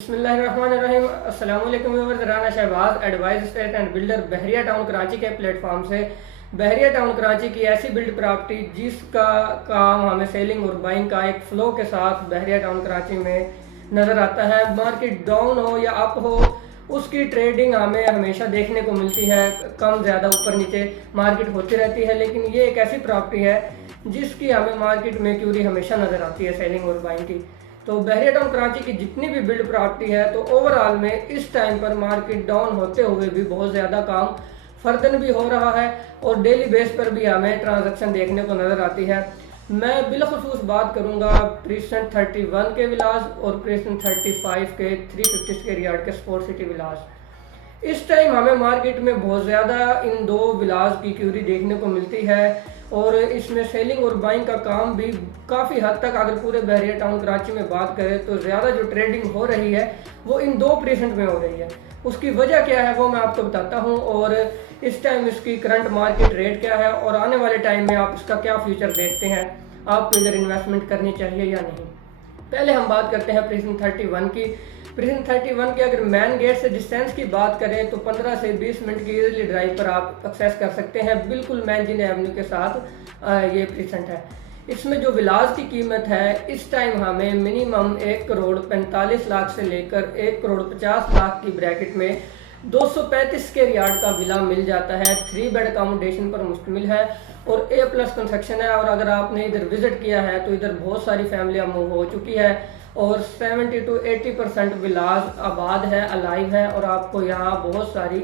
बिस्मिल्लाहिर्रहमानिर्रहीम। अस्सलाम वालेकुम viewers, Rana Shahbaz advise state and builder Bahria town Karachi के प्लेटफॉर्म से बहरिया टाउन कराची की ऐसी बिल्ड प्रॉपर्टी जिसका काम हमें सेलिंग और बाइंग का एक फ्लो के साथ बहरिया टाउन कराची में नज़र आता है। मार्केट डाउन हो या अप हो, उसकी ट्रेडिंग हमें हमेशा देखने को मिलती है। कम ज़्यादा ऊपर नीचे मार्केट होती रहती है, लेकिन ये एक ऐसी प्रॉपर्टी है जिसकी हमें मार्केट में क्यूरी हमेशा नज़र आती है सेलिंग और बाइंग की। तो बहरिया टाउन कराची की जितनी भी बिल्ड प्रॉपर्टी है, तो ओवरऑल में इस टाइम पर मार्केट डाउन होते हुए भी बहुत ज़्यादा काम फर्दन भी हो रहा है और डेली बेस पर भी हमें ट्रांजैक्शन देखने को नज़र आती है। मैं बिलखसूस बात करूंगा प्रीसेंट 31 के विलास और प्रीसेंट 35 के 350 स्क्वायर यार्ड के स्पोर्ट सिटी विलास। इस टाइम हमें मार्केट में बहुत ज़्यादा इन दो विलास की क्यूरी देखने को मिलती है और इसमें सेलिंग और बाइंग का काम भी काफ़ी हद तक, अगर पूरे बहरिया टाउन कराची में बात करें तो ज़्यादा जो ट्रेडिंग हो रही है वो इन दो प्रीसेंट में हो रही है। उसकी वजह क्या है वो मैं आपको बताता हूँ, और इस टाइम इसकी करंट मार्केट रेट क्या है और आने वाले टाइम में आप इसका क्या फ्यूचर देखते हैं, आपको इधर इन्वेस्टमेंट करनी चाहिए या नहीं। पहले हम बात करते हैं प्रीसेंट 31 की। प्रीसेंट 31 की अगर मैन गेट से डिस्टेंस की बात करें तो 15 से 20 मिनट की इजीली ड्राइव पर आप एक्सेस कर सकते हैं, बिल्कुल मैन जिन एवेन्यू के साथ ये प्रीसेंट है। इसमें जो विलास की कीमत है इस टाइम हमें मिनिमम 1 करोड़ 45 लाख से लेकर 1 करोड़ 50 लाख की ब्रैकेट में 235 स्क्वायर यार्ड का विला मिल जाता है। 3 बेड अकोमोडेशन पर मुश्तमिल है और A+ कंस्ट्रक्शन है। और अगर आपने इधर विजिट किया है तो इधर बहुत सारी फैमिलियां मूव हो चुकी है और 70 to 80% विलास आबाद है, अलाइव है और आपको यहाँ बहुत सारी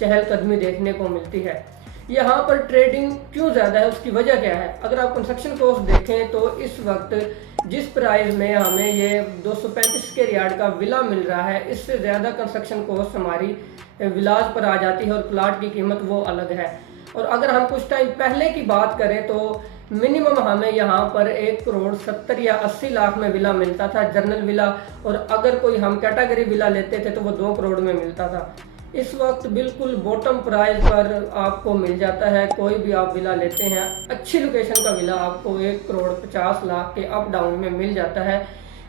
चहलकदमी देखने को मिलती है। यहाँ पर ट्रेडिंग क्यों ज़्यादा है, उसकी वजह क्या है? अगर आप कंस्ट्रक्शन कॉस्ट देखें तो इस वक्त जिस प्राइस में हमें ये 235 स्क्वायर यार्ड का विला मिल रहा है, इससे ज़्यादा कंस्ट्रक्शन कॉस्ट हमारी विलास पर आ जाती है और प्लाट की कीमत वो अलग है। और अगर हम कुछ टाइम पहले की बात करें तो मिनिमम हमें यहाँ पर 1 करोड़ 70 या 80 लाख में विला मिलता था, जनरल विला, और अगर कोई हम कैटेगरी विला लेते थे तो वो 2 करोड़ में मिलता था। इस वक्त बिल्कुल बॉटम प्राइस पर आपको मिल जाता है। कोई भी आप विला लेते हैं, अच्छी लोकेशन का विला आपको 1 करोड़ 50 लाख के अप डाउन में मिल जाता है।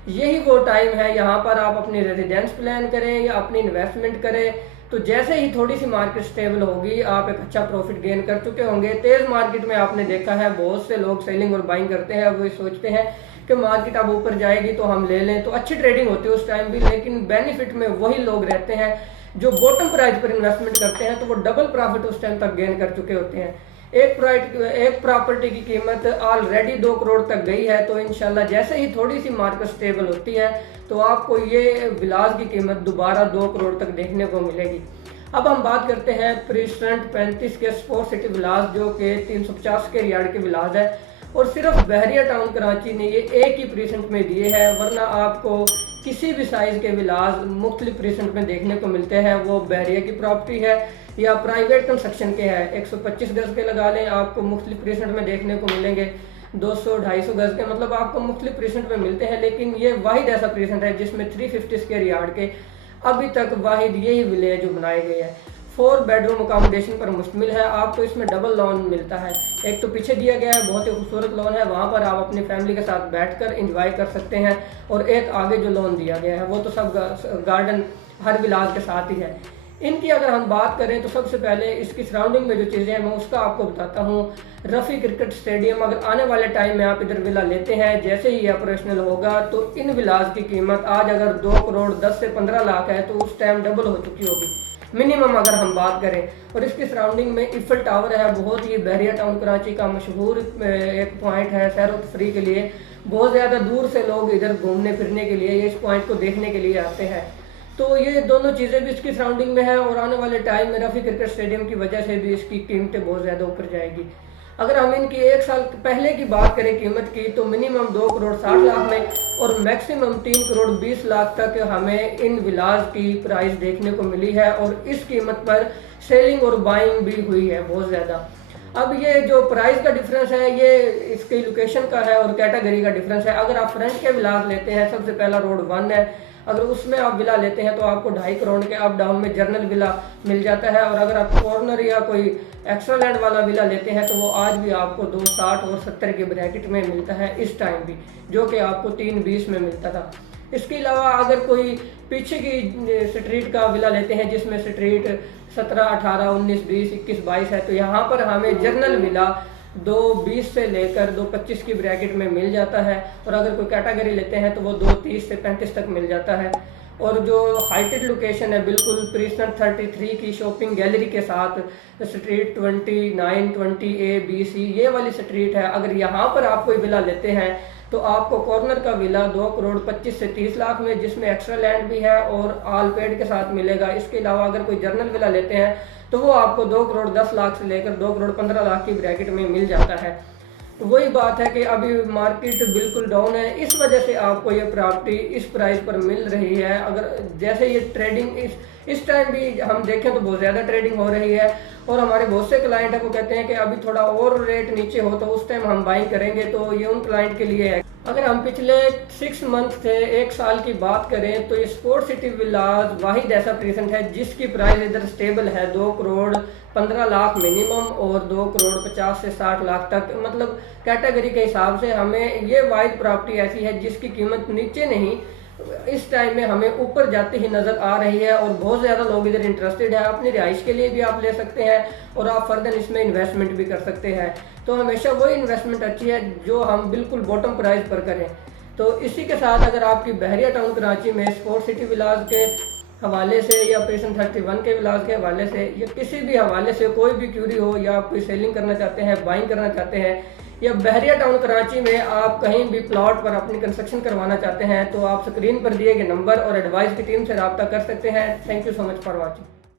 यही वो टाइम है यहाँ पर आप अपनी रेजिडेंस प्लान करें या अपनी इन्वेस्टमेंट करें, तो जैसे ही थोड़ी सी मार्केट स्टेबल होगी आप एक अच्छा प्रॉफिट गेन कर चुके होंगे। तेज मार्केट में आपने देखा है बहुत से लोग सेलिंग और बाइंग करते हैं, वो सोचते हैं कि मार्केट अब ऊपर जाएगी तो हम ले लें, तो अच्छी ट्रेडिंग होती है उस टाइम भी, लेकिन बेनिफिट में वही लोग रहते हैं जो बॉटम प्राइस पर इन्वेस्टमेंट करते हैं, तो वो डबल प्रॉफिट उस टाइम तक गेन कर चुके होते हैं। एक प्रॉपर्टी की कीमत ऑलरेडी 2 करोड़ तक गई है, तो इंशाल्लाह जैसे ही थोड़ी सी मार्केट स्टेबल होती है तो आपको ये विलास की कीमत दोबारा 2 करोड़ तक देखने को मिलेगी। अब हम बात करते हैं प्रीसेंट 35 के स्पोर्ट सिटी विलास, जो कि 350 के यार्ड के विलास है और सिर्फ बहरिया टाउन कराची ने ये एक ही प्रीसेंट में दिए हैं, वरना आपको किसी भी साइज के विलास मुख्तलिफ प्रीसेंट में देखने को मिलते हैं। वो बहरिया की प्रॉपर्टी है या प्राइवेट कंस्ट्रक्शन के है, 125 गज के लगा लें, आपको मुख्तलिफ प्रीसेंट में देखने को मिलेंगे। 200-250 गज के, मतलब आपको मुख्तलिफ प्रीसेंट में मिलते हैं, लेकिन ये वाहिद ऐसा प्रीसेंट है जिसमें 350 स्क्वायर यार्ड के अभी तक वाहिद यही विले है जो बनाए गए हैं। 4 बेडरूम अकोमोडेशन पर मुश्तमिल है। आपको इसमें डबल लॉन मिलता है, एक तो पीछे दिया गया है, बहुत ही खूबसूरत लॉन है, वहाँ पर आप अपनी फैमिली के साथ बैठकर एंजॉय कर सकते हैं, और एक आगे जो लॉन दिया गया है वो तो सब गार्डन हर विलास के साथ ही है। इनकी अगर हम बात करें तो सबसे पहले इसकी सराउंडिंग में जो चीज़ें हैं मैं उसका आपको बताता हूँ। रफ़ी क्रिकेट स्टेडियम, अगर आने वाले टाइम में आप इधर विला लेते हैं, जैसे ही ऑपरेशनल होगा तो इन विलास की कीमत आज अगर 2 करोड़ 10 से 15 लाख है तो उस टाइम डबल हो चुकी होगी मिनिमम अगर हम बात करें। और इसकी सराउंडिंग में इफल टावर है, बहुत ही बहरिया टाउन कराची का मशहूर एक पॉइंट है सैर व तफरी के लिए। बहुत ज़्यादा दूर से लोग इधर घूमने फिरने के लिए इस पॉइंट को देखने के लिए आते हैं, तो ये दोनों चीज़ें भी इसकी सराउंडिंग में है। और आने वाले टाइम में रफ़ी क्रिकेट स्टेडियम की वजह से भी इसकी कीमतें बहुत ज़्यादा ऊपर जाएगी। अगर हम इनकी 1 साल पहले की बात करें कीमत की, तो मिनिमम 2 करोड़ 60 लाख में और मैक्सिमम 3 करोड़ 20 लाख तक हमें इन विलास की प्राइस देखने को मिली है, और इस कीमत पर सेलिंग और बाइंग भी हुई है बहुत ज़्यादा। अब ये जो प्राइस का डिफरेंस है ये इसकी लोकेशन का है और कैटेगरी का डिफरेंस है। अगर आप फ्रंट के विलास लेते हैं, सबसे पहला रोड 1 है, अगर उसमें आप विला लेते हैं तो आपको 2.5 करोड़ के अप डाउन में जर्नल विला मिल जाता है, और अगर आप कॉर्नर या कोई एक्स्ट्रा लैंड वाला विला लेते हैं तो वो आज भी आपको 260 और 70 के ब्रैकेट में मिलता है इस टाइम भी, जो कि आपको 320 में मिलता था। इसके अलावा अगर कोई पीछे की स्ट्रीट का विला लेते हैं जिसमें स्ट्रीट 17, 18, 19, 20, 21, 22 है, तो यहाँ पर हमें जर्नल विला 220 से लेकर 225 की ब्रैकेट में मिल जाता है। और अगर कोई कैटेगरी लेते हैं तो वो 230 से 35 तक मिल जाता है। और जो हाइटेड लोकेशन है बिल्कुल प्रिंसटन 33 की शॉपिंग गैलरी के साथ, स्ट्रीट 29, 20A, BC ये वाली स्ट्रीट है। अगर यहाँ पर आप कोई विला लेते हैं तो आपको कॉर्नर का विला 2 करोड़ 25 से 30 लाख में, जिसमें एक्स्ट्रा लैंड भी है और आल पेड के साथ मिलेगा। इसके अलावा अगर कोई जर्नल विला लेते हैं तो वो आपको 2 करोड़ 10 लाख से लेकर 2 करोड़ 15 लाख की ब्रैकेट में मिल जाता है। तो वही बात है कि अभी मार्केट बिल्कुल डाउन है, इस वजह से आपको ये प्रॉपर्टी इस प्राइस पर मिल रही है। अगर जैसे ये ट्रेडिंग इस टाइम भी हम देखें तो बहुत ज़्यादा ट्रेडिंग हो रही है और हमारे बहुत से क्लाइंट है वो कहते हैं कि अभी थोड़ा और रेट नीचे हो तो उस टाइम हम बाइंग करेंगे, तो ये उन क्लाइंट के लिए है। अगर हम पिछले 6 मंथ से 1 साल की बात करें तो ये स्पोर्ट सिटी विलाज वाहिद ऐसा प्रेजेंट है जिसकी प्राइस इधर स्टेबल है 2 करोड़ 15 लाख मिनिमम और 2 करोड़ 50 से 60 लाख तक। मतलब कैटेगरी के हिसाब से हमें ये वाहिद प्रॉपर्टी ऐसी है जिसकी कीमत नीचे नहीं इस टाइम में हमें ऊपर जाती ही नजर आ रही है। और बहुत ज़्यादा लोग इधर इंटरेस्टेड है। अपनी रिहाइश के लिए भी आप ले सकते हैं और आप फर्दर इसमें इन्वेस्टमेंट भी कर सकते हैं। तो हमेशा वही इन्वेस्टमेंट अच्छी है जो हम बिल्कुल बॉटम प्राइस पर करें। तो इसी के साथ अगर आपकी बहरिया टाउन कराची में स्पोर्ट सिटी विलाज के हवाले से या प्रिंसटन 31 के विलाज के हवाले से या किसी भी हवाले से कोई भी क्यूरी हो या आप कोई सेलिंग करना चाहते हैं, बाइंग करना चाहते हैं, या बहरिया टाउन कराची में आप कहीं भी प्लॉट पर अपनी कंस्ट्रक्शन करवाना चाहते हैं तो आप स्क्रीन पर दिए गए नंबर और एडवाइस की टीम से रब्ता कर सकते हैं। Thank you so much for watching.